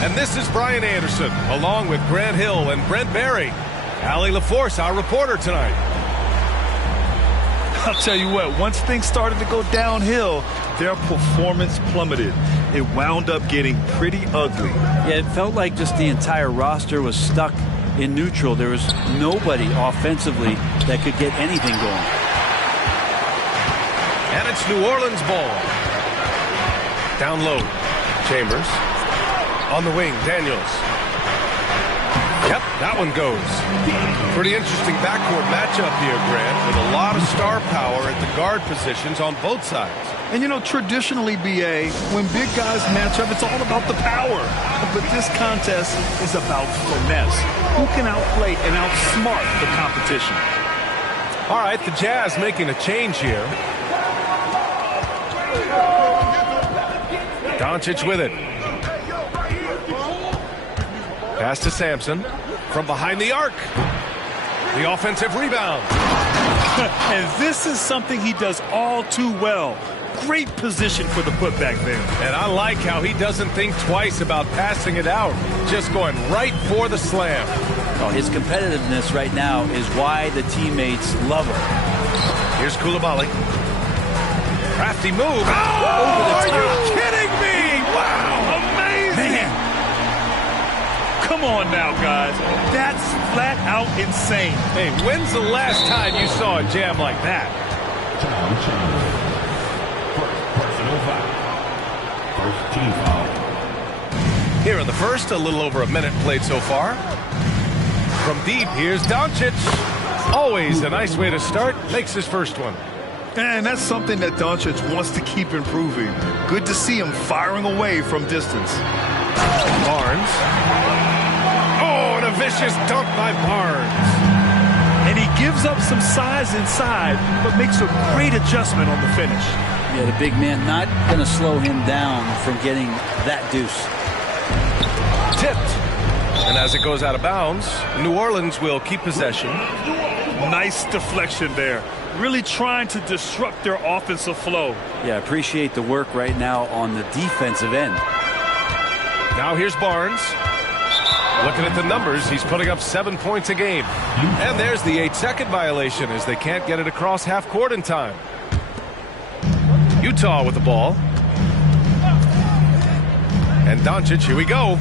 And this is Brian Anderson, along with Grant Hill and Brent Barry. Allie LaForce, our reporter tonight. I'll tell you what, once things started to go downhill, their performance plummeted. It wound up getting pretty ugly. Yeah, it felt like just the entire roster was stuck in neutral. There was nobody offensively that could get anything going. And it's New Orleans ball. Down low, Chambers. On the wing, Daniels. Yep, that one goes. Pretty interesting backcourt matchup here, Grant, with a lot of star power at the guard positions on both sides. And, you know, traditionally, B.A., when big guys match up, it's all about the power. But this contest is about finesse. Who can outplay and outsmart the competition? All right, the Jazz making a change here. Doncic with it. Pass to Sampson from behind the arc. The offensive rebound. And this is something he does all too well. Great position for the putback there. And I like how he doesn't think twice about passing it out. Just going right for the slam. Oh, his competitiveness right now is why the teammates love him. Here's Coulibaly. Crafty move. Oh, are you kidding me? Wow. Amazing. Man. Come on now, guys. That's flat out insane. Hey, when's the last time you saw a jam like that? First team foul. Here in the first, a little over a minute played so far. From deep, here's Doncic. Always a nice way to start. Makes his first one. And that's something that Doncic wants to keep improving. Good to see him firing away from distance. Barnes. Oh, and a vicious dunk by Barnes. And he gives up some size inside, but makes a great adjustment on the finish. Yeah, the big man not going to slow him down from getting that deuce. Tipped. And as it goes out of bounds, New Orleans will keep possession. Nice deflection there. Really trying to disrupt their offensive flow. Yeah, appreciate the work right now on the defensive end. Now here's Barnes. Looking at the numbers, he's putting up 7 points a game. And there's the 8-second violation as they can't get it across half court in time. Utah with the ball. And Doncic, here we go.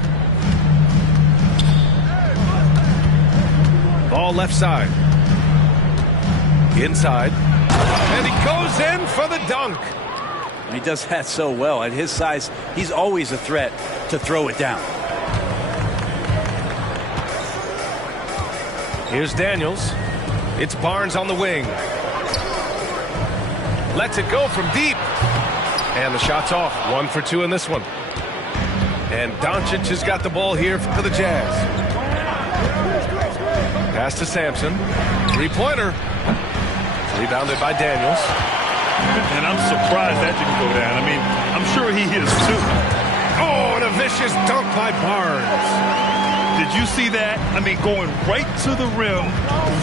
Ball left side. Inside. And he goes in for the dunk. He does that so well. At his size, he's always a threat to throw it down. Here's Daniels. It's Barnes on the wing. Lets it go from deep. And the shot's off. 1 for 2 in this one. And Doncic has got the ball here for the Jazz. Pass to Sampson. Three-pointer. Rebounded by Daniels. And I'm surprised that didn't go down. I mean, I'm sure he is too. Oh, and a vicious dunk by Barnes. Did you see that? I mean, going right to the rim,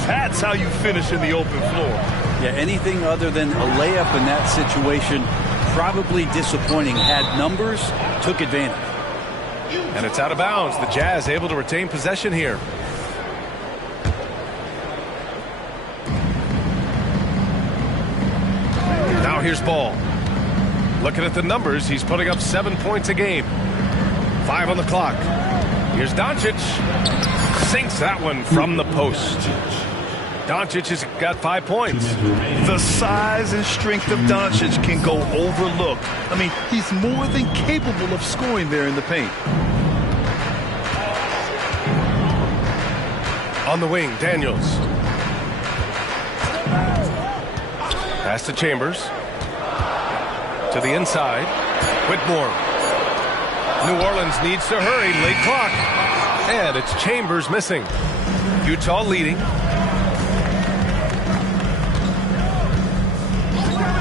that's how you finish in the open floor. Yeah, anything other than a layup in that situation, probably disappointing. Had numbers, took advantage. And it's out of bounds. The Jazz able to retain possession here. Now here's Ball. Looking at the numbers, he's putting up 7 points a game. 5 on the clock. Here's Doncic. Sinks that one from the post. Doncic has got 5 points. The size and strength of Doncic can go overlooked. I mean, he's more than capable of scoring there in the paint. On the wing, Daniels. Pass to Chambers. To the inside. Whitmore. New Orleans needs to hurry. Late clock. And it's Chambers missing. Utah leading.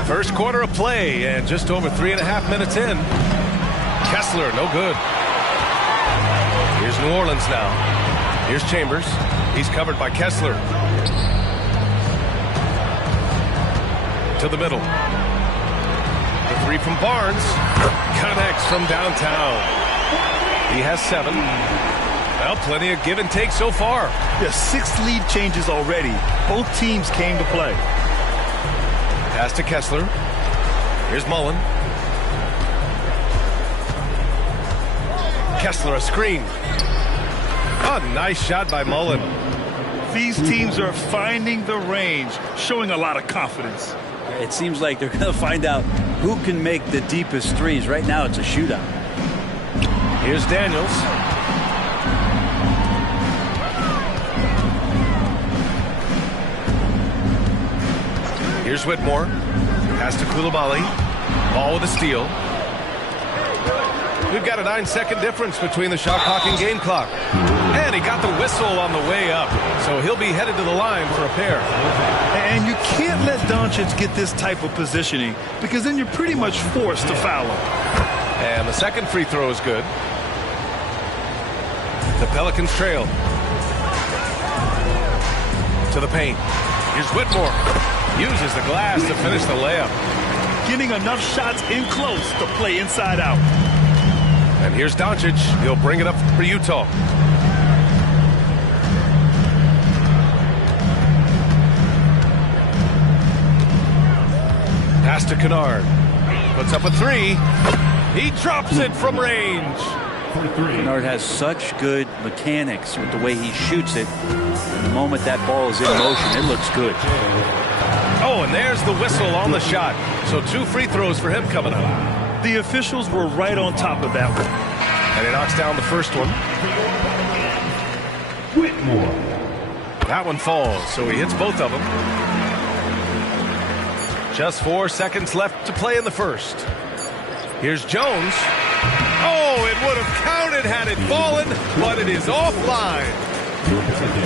First quarter of play and just over 3.5 minutes in. Kessler, no good. Here's New Orleans now. Here's Chambers. He's covered by Kessler. To the middle. The three from Barnes. Connects from downtown. He has 7. Well, plenty of give and take so far. Yeah, 6 lead changes already. Both teams came to play. Pass to Kessler. Here's Mullen. Kessler, a screen. A nice shot by Mullen. These teams are finding the range, showing a lot of confidence. It seems like they're going to find out who can make the deepest threes. Right now, it's a shootout. Here's Daniels. Here's Whitmore. Pass to Coulibaly. Ball with a steal. We've got a 9-second difference between the shot clock and game clock. And he got the whistle on the way up. So he'll be headed to the line for a pair. And you can't let Doncic get this type of positioning because then you're pretty much forced to foul him. And the second free throw is good. The Pelicans trail. To the paint. Here's Whitmore. Uses the glass to finish the layup. Getting enough shots in close to play inside out. And here's Doncic. He'll bring it up for Utah. Pass to Kennard. Puts up a 3. He drops it from range. Kennard has such good mechanics with the way he shoots it. And the moment that ball is in motion, it looks good. Oh, and there's the whistle on the shot. So 2 free throws for him coming up. The officials were right on top of that one. And he knocks down the first one. Whitmore. That one falls, so he hits both of them. Just 4 seconds left to play in the first. Here's Jones. Oh, it would have counted had it fallen, but it is offline.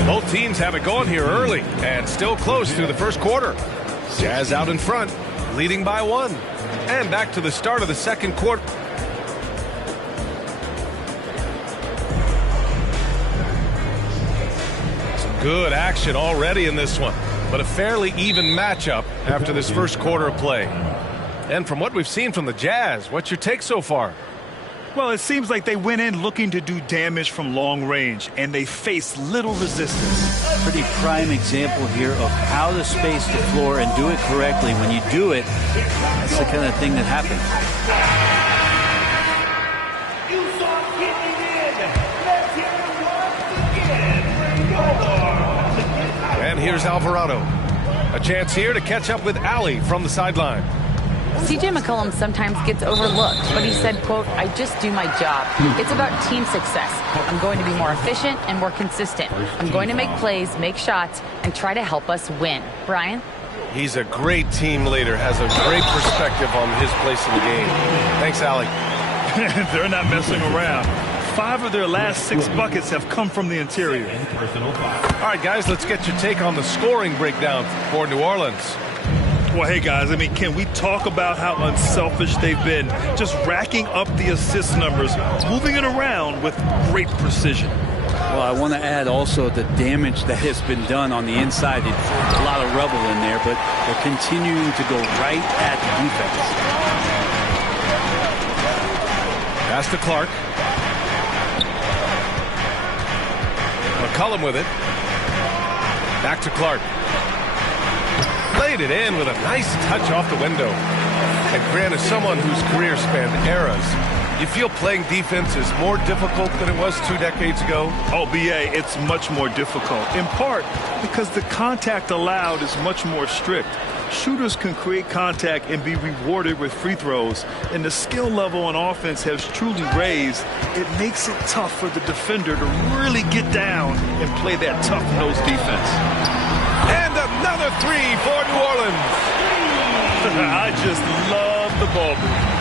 Both teams have it going here early and still close through the first quarter. Jazz out in front, leading by 1. And back to the start of the second quarter. Some good action already in this one, but a fairly even matchup after this first quarter of play. And from what we've seen from the Jazz, what's your take so far? Well, it seems like they went in looking to do damage from long range, and they faced little resistance. Pretty prime example here of how to space the floor and do it correctly. When you do it, that's the kind of thing that happens. And here's Alvarado. A chance here to catch up with Allie from the sideline. CJ McCollum sometimes gets overlooked, but he said, quote, "I just do my job. It's about team success. I'm going to be more efficient and more consistent. I'm going to make plays, make shots, and try to help us win." Brian? He's a great team leader, has a great perspective on his place in the game. Thanks, Allie. They're not messing around. 5 of their last 6 buckets have come from the interior. All right, guys, let's get your take on the scoring breakdown for New Orleans. Well, hey, guys, I mean, can we talk about how unselfish they've been? Just racking up the assist numbers, moving it around with great precision. Well, I want to add also the damage that has been done on the inside. It's a lot of rubble in there, but they're continuing to go right at the defense. Pass to Clark. McCollum with it. Back to Clark. Played it in with a nice touch off the window. And Grant, as someone whose career spanned eras, you feel playing defense is more difficult than it was 2 decades ago? Oh, B.A., it's much more difficult, in part because the contact allowed is much more strict. Shooters can create contact and be rewarded with free throws, and the skill level on offense has truly raised. It makes it tough for the defender to really get down and play that tough-nosed defense. And another 3 for New Orleans. I just love the ball movement.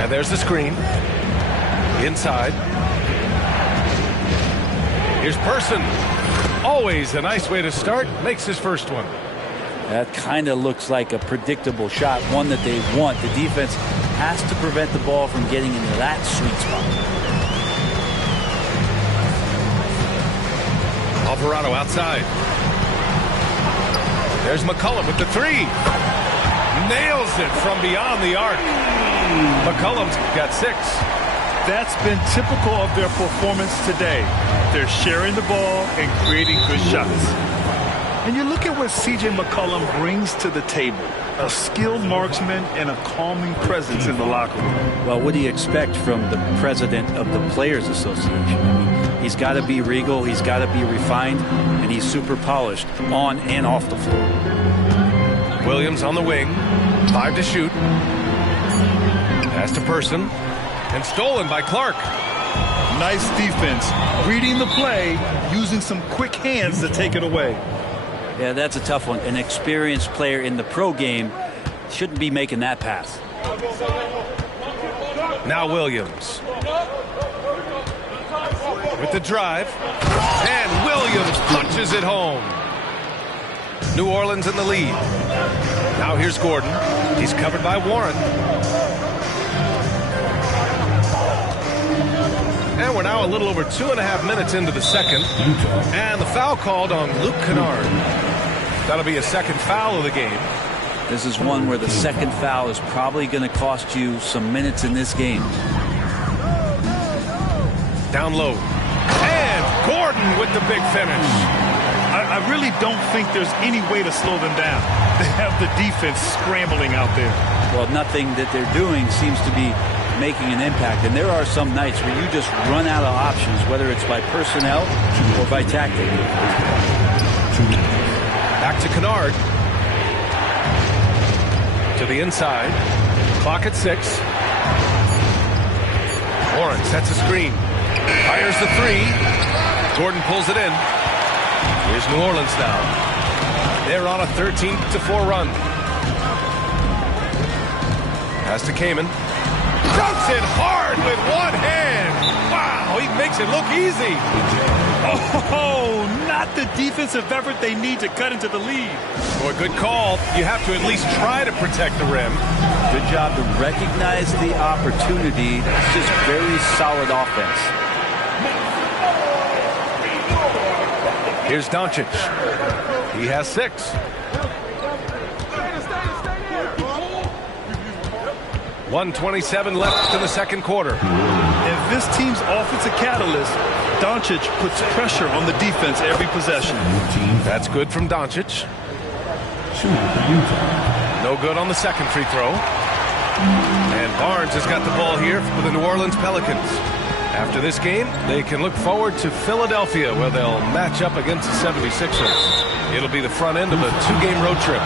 And there's the screen. Inside. Here's Person. Always a nice way to start. Makes his first one. That kind of looks like a predictable shot, one that they want. The defense has to prevent the ball from getting into that sweet spot. Alvarado outside. There's McCollum with the 3. Nails it from beyond the arc. McCollum's got 6. That's been typical of their performance today. They're sharing the ball and creating good shots. And you look at what C.J. McCollum brings to the table. A skilled marksman and a calming presence in the locker room. Well, what do you expect from the president of the Players Association? I mean, he's got to be regal, he's got to be refined, and he's super polished on and off the floor. Williams on the wing. 5 to shoot. Pass to Person. And stolen by Clark. Nice defense. Reading the play, using some quick hands to take it away. Yeah, that's a tough one. An experienced player in the pro game shouldn't be making that pass. Now Williams. With the drive. And Williams punches it home. New Orleans in the lead. Now here's Gordon. He's covered by Warren. And we're now a little over 2.5 minutes into the second. And the foul called on Luke Kennard. That'll be a second foul of the game. This is one where the second foul is probably going to cost you some minutes in this game. Down low. And Gordon with the big finish. I really don't think there's any way to slow them down. They have the defense scrambling out there. Well, nothing that they're doing seems to be making an impact. And there are some nights where you just run out of options, whether it's by personnel or by tactic. Back to Kennard. To the inside. Clock at 6. Warren sets a screen. Fires the 3. Gordon pulls it in. Here's New Orleans now. They're on a 13-4 run. Pass to Kaman. Dunks it hard with one hand. Wow, he makes it look easy. Oh, not the defensive effort they need to cut into the lead. Boy, good call. You have to at least try to protect the rim. Good job to recognize the opportunity. That's just very solid offense. Here's Doncic. He has 6. .127 left in the second quarter. If this team's offensive catalyst, Doncic puts pressure on the defense every possession. That's good from Doncic. No good on the second free throw. And Barnes has got the ball here for the New Orleans Pelicans. After this game, they can look forward to Philadelphia, where they'll match up against the 76ers. It'll be the front end of a 2-game road trip.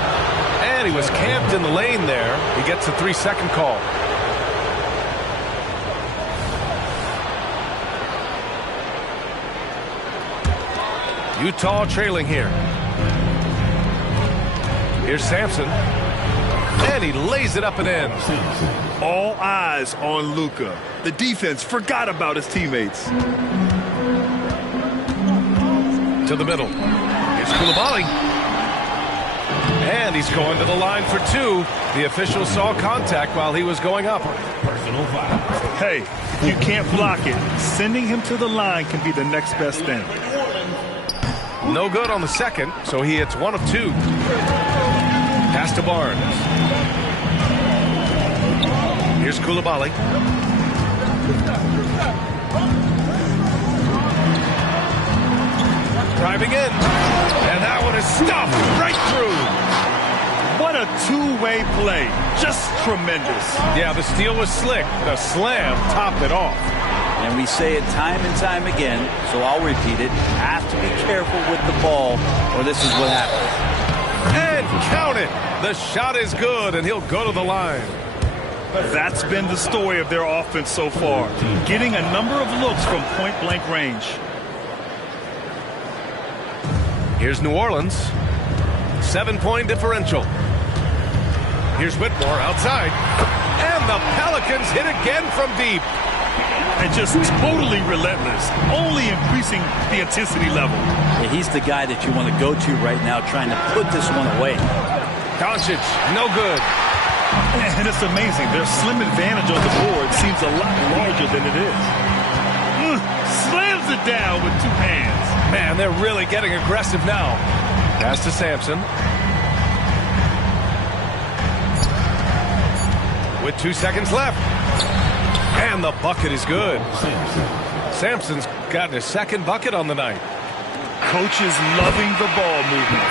And he was camped in the lane there. He gets a 3-second call. Utah trailing here. Here's Sampson. And he lays it up and in. All eyes on Luka. The defense forgot about his teammates. To the middle. Here's Koulibaly. And he's going to the line for two. The official saw contact while he was going up. Personal foul. Hey, if you can't block it, sending him to the line can be the next best thing. No good on the second, so he hits one of two. Pass to Barnes. Here's Koulibaly. Driving in. And that one is stuffed right through. What a two-way play. Just tremendous. Yeah, the steal was slick. The slam topped it off. And we say it time and time again, so I'll repeat it. Have to be careful with the ball, or this is what happens. And count it. The shot is good, and he'll go to the line. That's been the story of their offense so far. Getting a number of looks from point-blank range. Here's New Orleans. 7-point differential. Here's Whitmore outside. And the Pelicans hit again from deep. And just totally relentless, only increasing the intensity level. Yeah, he's the guy that you want to go to right now, trying to put this one away. Doncic, no good. And it's amazing. Their slim advantage on the board seems a lot larger than it is. Slams it down with two hands. Man, they're really getting aggressive now. Pass to Sampson. With 2 seconds left. And the bucket is good. Sampson's gotten his second bucket on the night. Coaches loving the ball movement.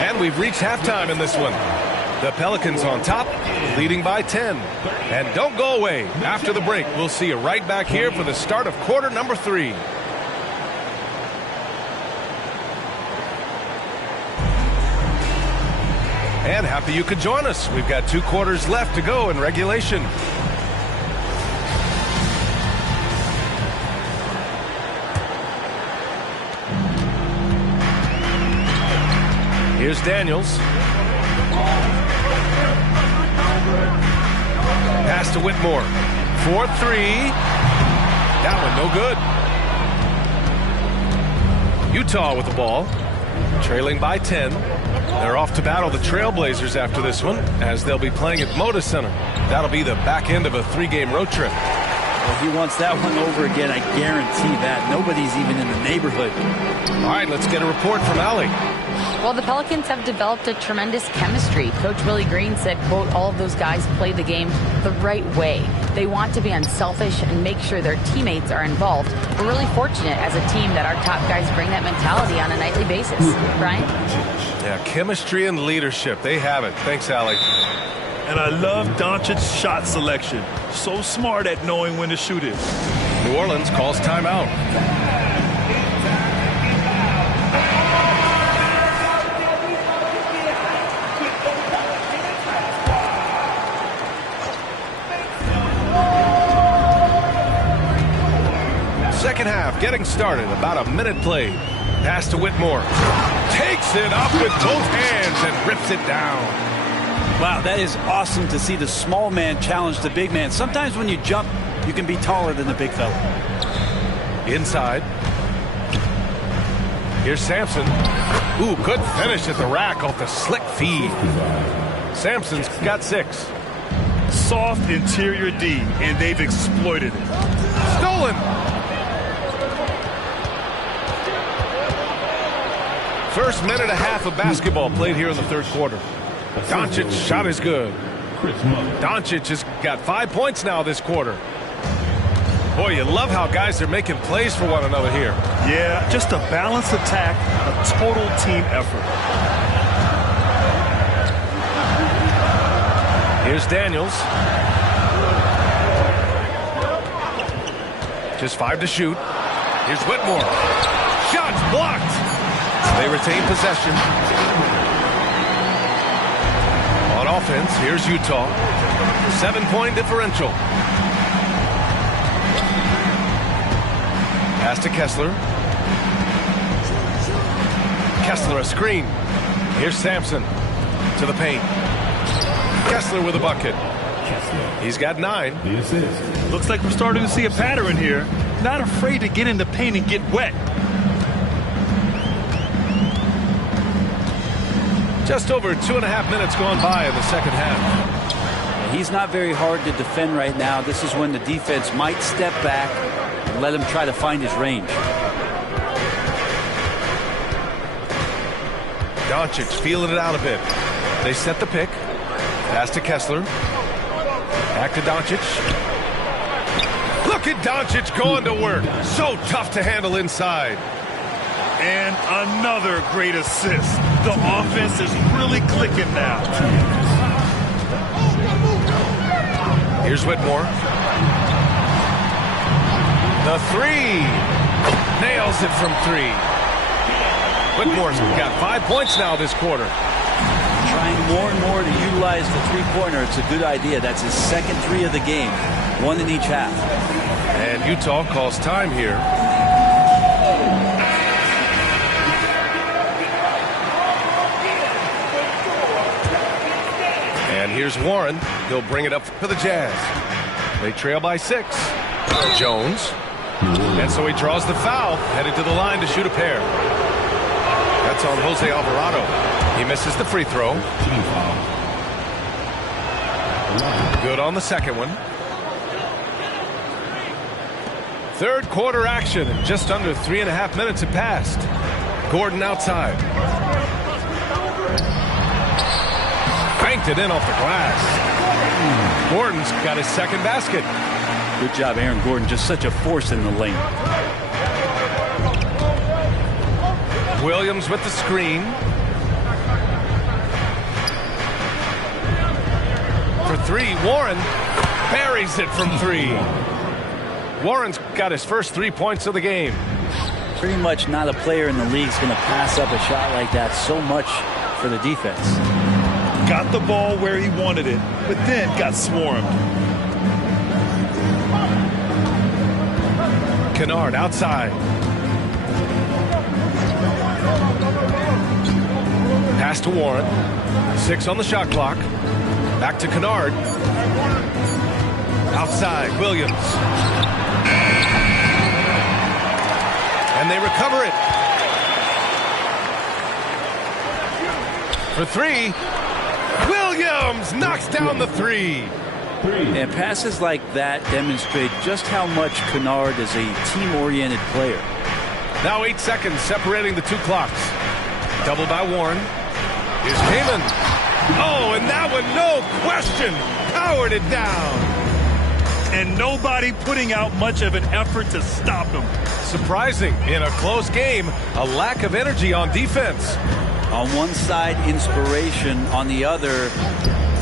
And we've reached halftime in this one. The Pelicans on top, leading by 10. And don't go away. After the break, we'll see you right back here for the start of quarter number 3. And happy you could join us. We've got 2 quarters left to go in regulation. Here's Daniels. Pass to Whitmore. 4-3. That one no good. Utah with the ball. Trailing by 10. They're off to battle the Trailblazers after this one, as they'll be playing at Moda Center. That'll be the back end of a 3-game road trip. Well, he wants that one over again, I guarantee that. Nobody's even in the neighborhood. All right, let's get a report from Allie. Well, the Pelicans have developed a tremendous chemistry. Coach Willie Green said, quote, all of those guys play the game the right way. They want to be unselfish and make sure their teammates are involved. We're really fortunate as a team that our top guys bring that mentality on a nightly basis. Brian? Yeah, chemistry and leadership. They have it. Thanks, Allie. And I love Doncic's shot selection. So smart at knowing when to shoot it. New Orleans calls timeout. Second half getting started. About a minute played. Pass to Whitmore. Takes it up with both hands and rips it down. Wow, that is awesome to see the small man challenge the big man. Sometimes when you jump, you can be taller than the big fella. Inside. Here's Sampson. Ooh, good finish at the rack off the slick feed. Sampson's got 6. Soft interior D, and they've exploited it. Stolen. First minute and a half of basketball played here in the third quarter. Doncic's shot is good. Doncic has got 5 points now this quarter. Boy, you love how guys are making plays for one another here. Yeah, just a balanced attack, a total team effort. Here's Daniels. Just 5 to shoot. Here's Whitmore. Shots blocked. They retain possession. On offense, here's Utah. 7-point differential. Pass to Kessler. Kessler a screen. Here's Sampson to the paint. Kessler with a bucket. He's got 9. The assist. Looks like we're starting to see a pattern here. Not afraid to get in the paint and get wet. Just over 2.5 minutes gone by in the second half. He's not very hard to defend right now. This is when the defense might step back and let him try to find his range. Doncic feeling it out a bit. They set the pick. Pass to Kessler. Back to Doncic. Look at Doncic going to work. So tough to handle inside. And another great assist. The offense is really clicking now. Here's Whitmore. The 3. Nails it from 3. Whitmore's got 5 points now this quarter. Trying more and more to utilize the three-pointer. It's a good idea. That's his second 3 of the game. 1 in each half. And Utah calls time here. And here's Warren. He'll bring it up for the Jazz. They trail by 6. Jones. And so he draws the foul, headed to the line to shoot a pair. That's on Jose Alvarado. He misses the free throw. Team foul. Good on the second one. Third quarter action. Just under 3.5 minutes have passed. Gordon outside. Banked it in off the glass. Gordon's got his second basket. Good job, Aaron Gordon. Just such a force in the lane. Williams with the screen. For 3, Warren buries it from 3. Warren's got his first 3 points of the game. Pretty much not a player in the league is going to pass up a shot like that so much for the defense. Got the ball where he wanted it, but then got swarmed. Kennard outside. Pass to Warren. 6 on the shot clock. Back to Kennard. Outside, Williams. And they recover it. For 3. Williams knocks down the 3. And passes like that demonstrate just how much Kennard is a team-oriented player. Now 8 seconds separating the 2 clocks. Double by Warren. Here's Kaman. Oh, and that one, no question, powered it down. And nobody putting out much of an effort to stop him. Surprising, in a close game, a lack of energy on defense. On one side, inspiration. On the other,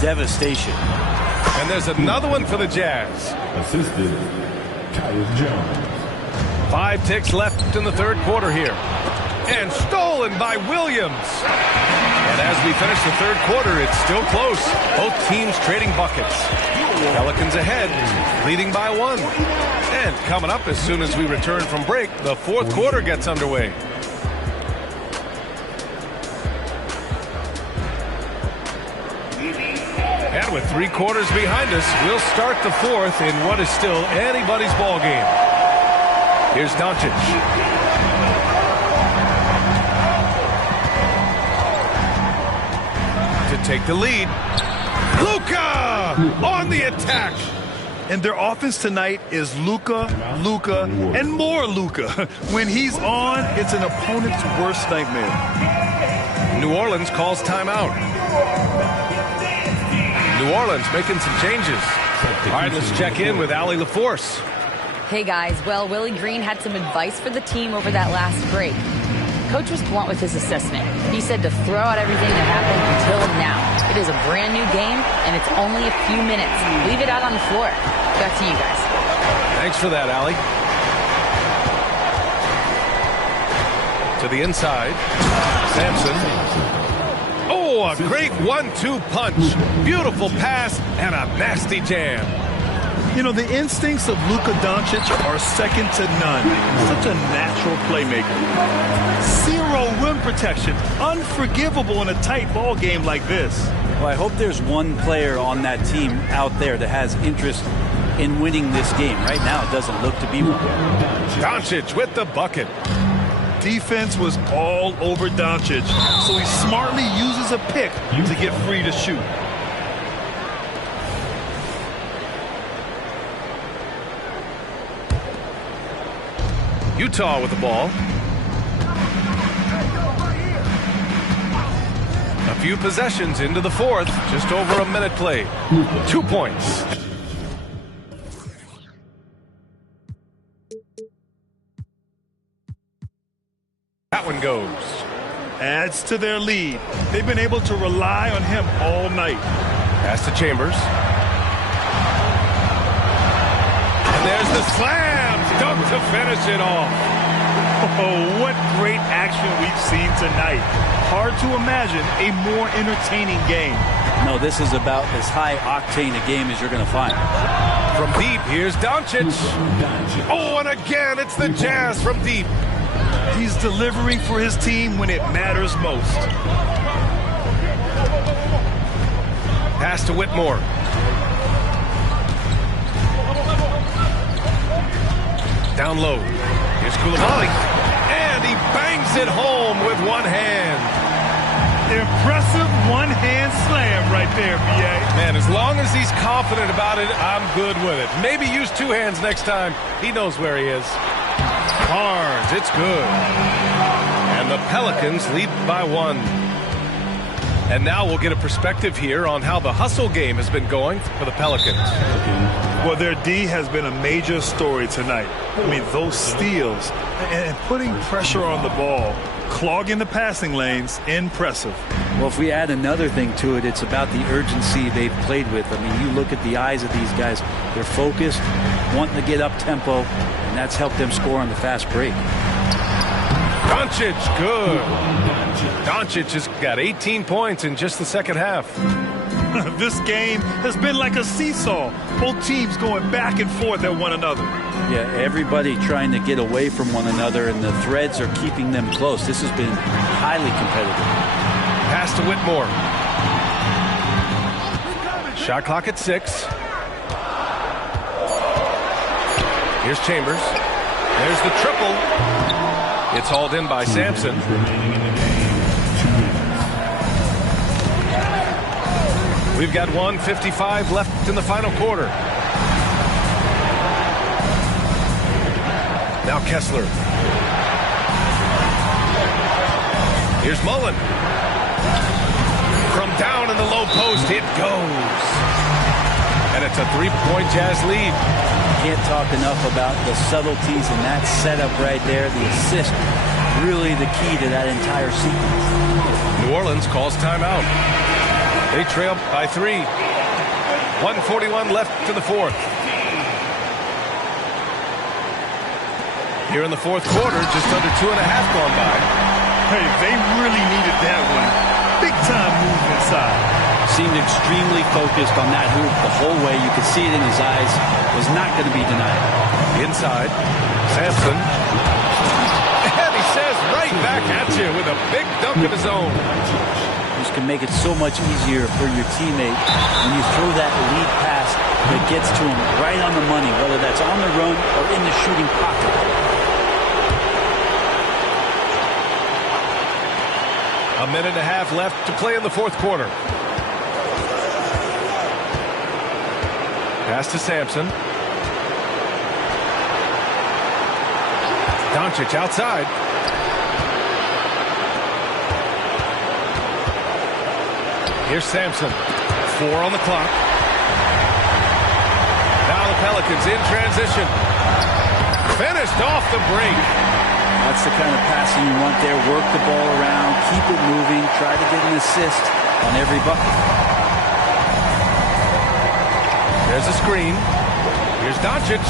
devastation. And there's another one for the Jazz. Assisted, Tyus Jones. 5 ticks left in the third quarter here. And stolen by Williams. And as we finish the third quarter, it's still close. Both teams trading buckets. Pelicans ahead, leading by 1. And coming up as soon as we return from break, the fourth quarter gets underway. And with 3 quarters behind us, we'll start the fourth in what is still anybody's ball game. Here's Doncic. To take the lead. Luka on the attack. And their offense tonight is Luka, and more Luka. When he's on, it's an opponent's worst nightmare. New Orleans calls timeout. New Orleans making some changes. All right, let's check in with Allie LaForce. Hey, guys. Well, Willie Green had some advice for the team over that last break. Coach was blunt with his assessment. He said to throw out everything that happened until now. It is a brand new game, and it's only a few minutes. Leave it out on the floor. Back to you guys. Thanks for that, Allie. To the inside. Sampson. Oh, a great 1-2 punch. Beautiful pass and a nasty jam. You know, the instincts of Luka Doncic are second to none. Such a natural playmaker. 0 rim protection. Unforgivable in a tight ball game like this. Well, I hope there's one player on that team out there that has interest in winning this game. Right now, it doesn't look to be one. Doncic with the bucket. Defense was all over Doncic, so he smartly uses a pick to get free to shoot. Utah with the ball. A few possessions into the fourth. Just over a minute played. 2 points. That one goes. Adds to their lead. They've been able to rely on him all night. Pass to Chambers. And there's the slam. Dunk to finish it off. Oh, what great action we've seen tonight. Hard to imagine a more entertaining game. No, this is about as high octane a game as you're going to find. From deep, here's Doncic. Oh, and again, it's the Jazz from deep. He's delivering for his team when it matters most. Pass to Whitmore. Down low. Here's Koulibaly. And he bangs it home with one hand. Impressive one-hand slam right there, B.A. Man, as long as he's confident about it, I'm good with it. Maybe use two hands next time. He knows where he is. Barnes, it's good. And the Pelicans lead by one. And now we'll get a perspective here on how the hustle game has been going for the Pelicans. Well, their D has been a major story tonight. I mean, those steals and putting pressure on the ball, clogging the passing lanes, impressive. Well, if we add another thing to it, it's about the urgency they've played with. I mean, you look at the eyes of these guys. They're focused, wanting to get up tempo, and that's helped them score on the fast break. Doncic, good. Doncic has got 18 points in just the second half. This game has been like a seesaw. Both teams going back and forth at one another. Yeah, everybody trying to get away from one another, and the threads are keeping them close. This has been highly competitive. Pass to Whitmore. Shot clock at 6. Here's Chambers. There's the triple. It's hauled in by Sampson. We've got 1:55 left in the final quarter. Now Kessler. Here's Mullen. From down in the low post, it goes. And it's a 3-point Jazz lead. Can't talk enough about the subtleties in that setup right there. The assist, really the key to that entire sequence. New Orleans calls timeout. They trail by 3. 1:41 left to the fourth. Here in the fourth quarter, just under 2.5 gone by. Hey, they really needed that one. Big time move inside. Seemed extremely focused on that hoop the whole way. You could see it in his eyes. Was not going to be denied. Inside, Sampson. And he says right back at you with a big dunk of his own. This can make it so much easier for your teammate when you throw that lead pass that gets to him right on the money, whether that's on the run or in the shooting pocket. A minute and a half left to play in the fourth quarter. Pass to Sampson. Doncic outside. Here's Sampson. 4 on the clock. Now the Pelicans in transition. Finished off the break. That's the kind of passing you want there. Work the ball around, keep it moving, try to get an assist on every bucket. There's a screen. Here's Doncic.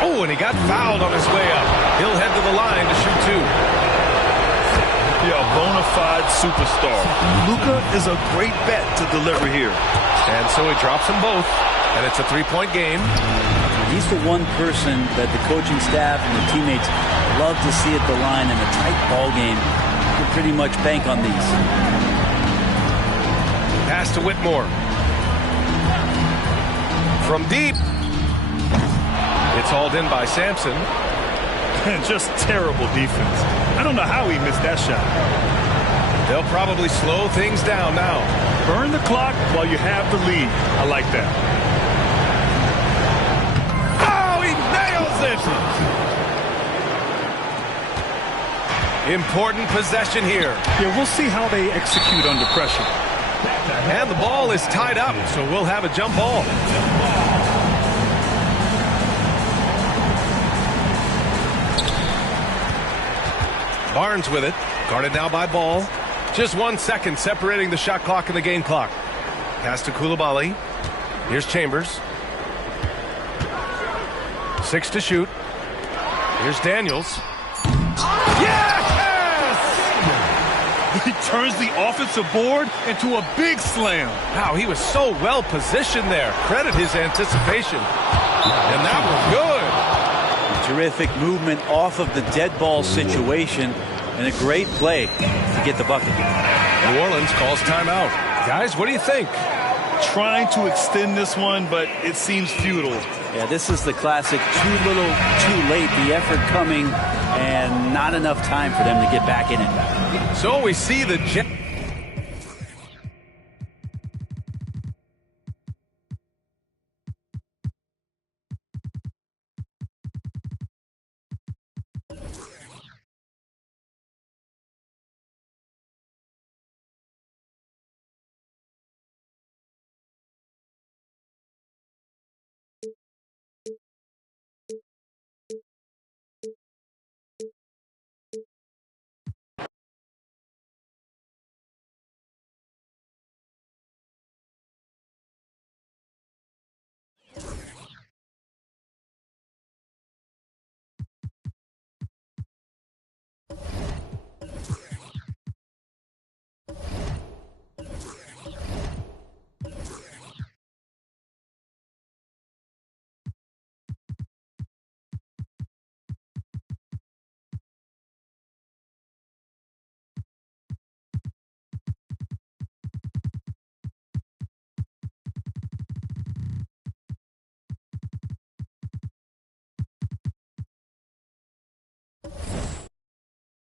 Oh, and he got fouled on his way up. He'll head to the line to shoot 2. Yeah, a bona fide superstar. Luka is a great bet to deliver here. And so he drops them both, and it's a 3-point game. He's the one person that the coaching staff and the teammates love to see at the line in a tight ball game. You can pretty much bank on these. Pass to Whitmore. From deep. It's hauled in by Sampson. Just terrible defense. I don't know how he missed that shot. They'll probably slow things down now. Burn the clock while you have the lead. I like that. Oh, he nails it! Important possession here. Yeah, we'll see how they execute under pressure. And the ball is tied up, so we'll have a jump ball. Barnes with it. Guarded now by Ball. Just 1 second separating the shot clock and the game clock. Pass to Coulibaly. Here's Chambers. 6 to shoot. Here's Daniels. Yes! He turns the offensive board into a big slam. Wow, he was so well positioned there. Credit his anticipation. And that was good. Terrific movement off of the dead ball situation and a great play to get the bucket. New Orleans calls timeout. Guys, what do you think? Trying to extend this one, but it seems futile. Yeah, this is the classic too little, too late. The effort coming and not enough time for them to get back in it. So we see the Jets.